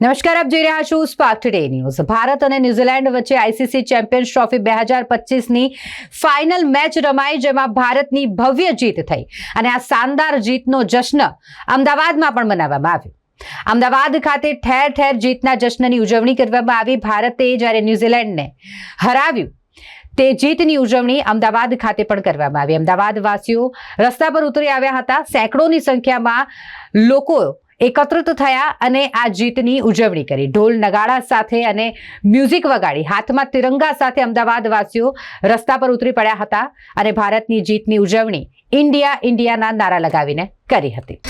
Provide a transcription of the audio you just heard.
નમસ્કાર, આપ જોઈ રહ્યા છો સ્પાર્ક ટુડે ન્યૂઝ ભારત અને ન્યુઝીલેન્ડ વચ્ચે આઈસીસી ચેમ્પિયન્સ ટ્રોફી બે હજાર પચીસની ફાઇનલ મેચ રમાઈ, જેમાં ભારતની ભવ્ય જીત થઈ. અને આ શાનદાર જીતનો જશ્ન અમદાવાદમાં પણ મનાવવામાં આવ્યો. અમદાવાદ ખાતે ઠેર ઠેર જીતના જશ્નની ઉજવણી કરવામાં આવી. ભારતે જ્યારે ન્યુઝીલેન્ડને હરાવ્યું, તે જીતની ઉજવણી અમદાવાદ ખાતે પણ કરવામાં આવી. અમદાવાદવાસીઓ રસ્તા પર ઉતરી આવ્યા હતા. સેંકડોની સંખ્યામાં લોકો એકત્રિત થયા અને આ જીતની ઉજવણી કરી. ઢોલ નગાડા સાથે અને મ્યુઝિક વગાડી. હાથમાં તિરંગા સાથે અમદાવાદવાસીઓ રસ્તા પર ઉતરી પડ્યા હતા અને ભારતની જીતની ઉજવણી ઇન્ડિયા ઇન્ડિયાના નારા લગાવીને કરી હતી.